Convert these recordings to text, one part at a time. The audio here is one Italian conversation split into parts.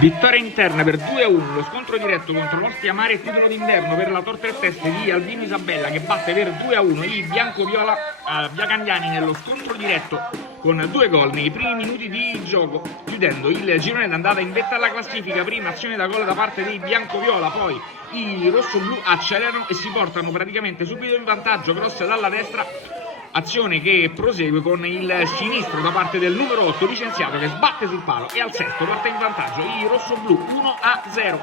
Vittoria interna per 2-1, lo scontro diretto contro l'Ostia Mare e titolo d'inverno per la Tor Tre Teste di Albino Isabella che batte per 2-1 i bianco-viola Via Candiani nello scontro diretto con 2 gol nei primi minuti di gioco, chiudendo il girone d'andata in vetta alla classifica. Prima azione da gol da parte dei bianco-viola, poi i rossoblù accelerano e si portano praticamente subito in vantaggio, cross dalla destra. Azione che prosegue con il sinistro da parte del numero 8 licenziato che sbatte sul palo e al sesto porta in vantaggio i rossoblù 1-0.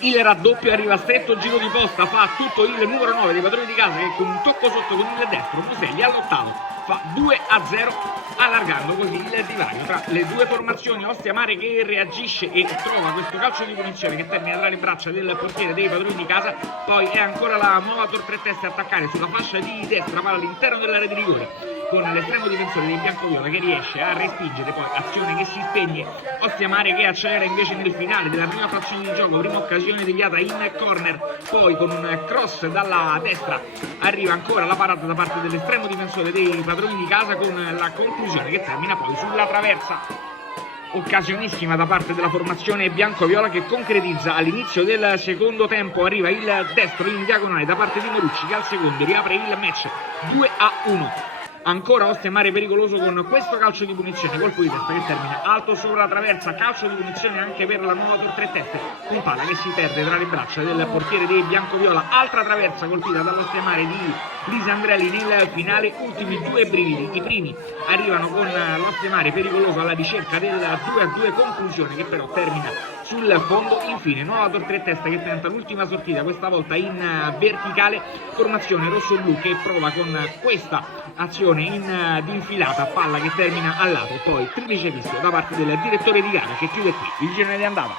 Il raddoppio arriva a stretto giro di posta, fa tutto il numero 9 dei padroni di casa che con un tocco sotto con il destro Muselli all'ottavo fa 2-0, allargando così il divario tra le due formazioni. Ostia Mare che reagisce e trova questo calcio di punizione che termina tra le braccia del portiere dei padroni di casa. Poi è ancora la nuova Tor Tre Teste a attaccare sulla fascia di destra, palla all'interno dell'area di rigore con l'estremo difensore dei biancoviola che riesce a respingere, poi azione che si spegne. Ostia Mare che accelera invece nel finale della prima frazione di gioco, prima occasione deviata in corner, poi con un cross dalla destra arriva ancora la parata da parte dell'estremo difensore dei padroni di casa con la conclusione che termina poi sulla traversa. Occasionissima da parte della formazione bianco-viola che concretizza all'inizio del secondo tempo, arriva il destro in diagonale da parte di Morucci che al secondo riapre il match 2-1. Ancora Ostia Mare pericoloso con questo calcio di punizione, colpo di testa che termina alto sopra la traversa, calcio di punizione anche per la nuova Tor Tre Teste, con palla che si perde tra le braccia del portiere dei biancoviola, altra traversa colpita dall'Ostia Mare di Lisa Andrelli nel finale. Ultimi due brividi, i primi arrivano con l'Ostia Mare pericoloso alla ricerca del 2-2, conclusione che però termina sul fondo. Infine nuova Tor Tre Teste che tenta l'ultima sortita, questa volta in verticale, formazione rosso-blu che prova con questa azione di infilata, palla che termina al lato, poi triplice fischio da parte del direttore di gara che chiude qui il girone di andata.